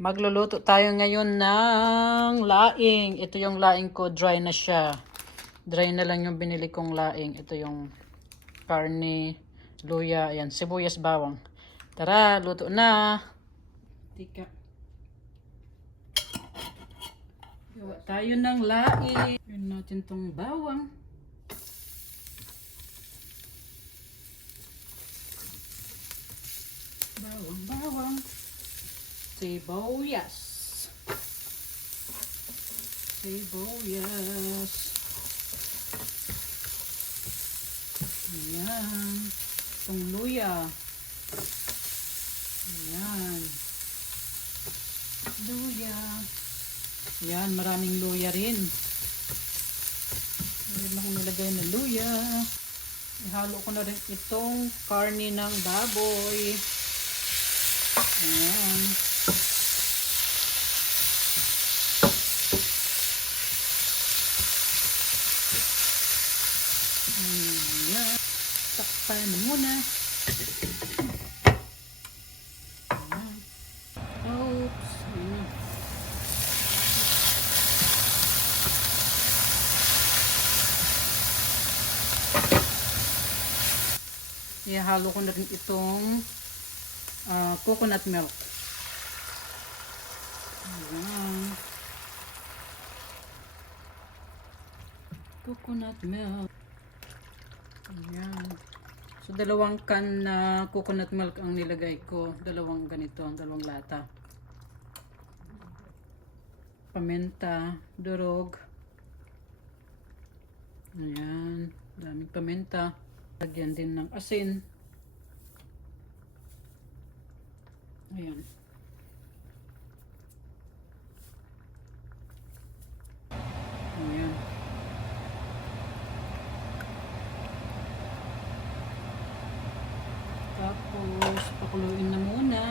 Magluluto tayo ngayon ng laing. Ito yung laing ko, dry na siya. Dry na lang yung binili kong laing. Ito yung karne, luya, ayan, sibuyas, bawang. Tara, luto na. Tika. Gawa tayo ng laing. Yun natin tong bawang. Bawang. Sibuyas. Ayan. Itong luya. Ayan. Luya. Ayan, maraming luya rin. Ayan lang nilagay na luya. Ihalo ko na rin itong karne ng baboy. Ayan. Ayan. Takpan mo muna. Ayan. Oops. Ayan. Ihalo ko na rin itong coconut milk. Ayan. Coconut milk. Ayan. So, dalawang can na coconut milk ang nilagay ko. Dalawang ganito, dalawang lata. Paminta, durog. Ayan. Daming paminta. Lagyan din ng asin. Ayan. Ayan. Tapos, pakuluin na muna.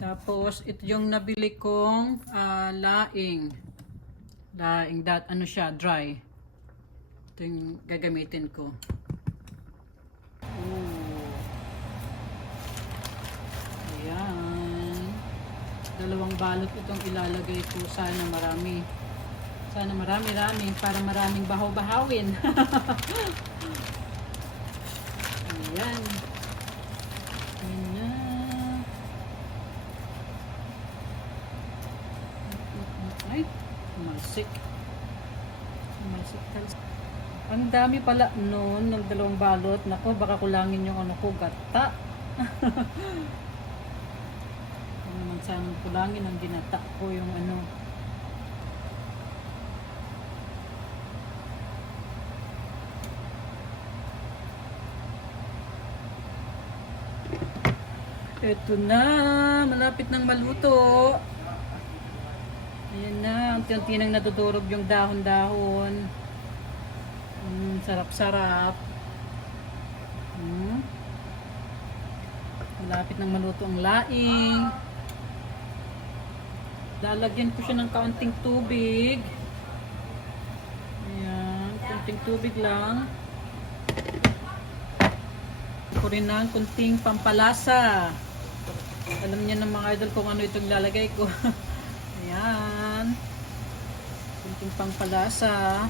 Tapos, ito yung nabili kong laing. Laing ano siya, dry. Ito yung gagamitin ko. Ayan. Dalawang balot itong ilalagay ko. Sana marami. Sana marami-rami para maraming bahaw-bahawin. Ayan. Ayan na. Ay, masik. Masik talaga. Ang dami pala noon ng dalawang balot. Nako, baka kulangin yung ano ko, gata. Kung naman sana kulangin ang ginata ko yung ano. Ito na, malapit nang maluto. Ayan na, unti-unti nang nadudurog yung dahon-dahon. Sarap-sarap. Malapit nang maluto ang laing. Lalagyan ko siya ng kaunting tubig. Ayan, kaunting tubig lang. Ko rin ng kunting pampalasa. Alam niya ng mga idol kung ano itong lalagay ko. Ayan. Kunting pampalasa.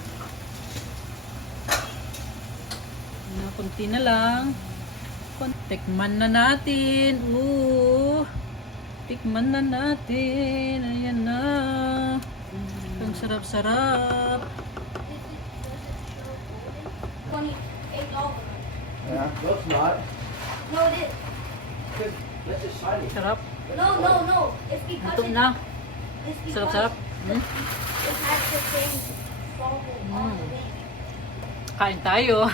Ayan, kunti na lang. Tikman na natin. Tikman na natin. Ayan na. Ang sarap-sarap. Yeah, no, it's not. No, it is. That's just shiny. Sarap. No. It's because Ito na. it's because Sarap-sarap. it has the same bubble on the wing. Kain tayo.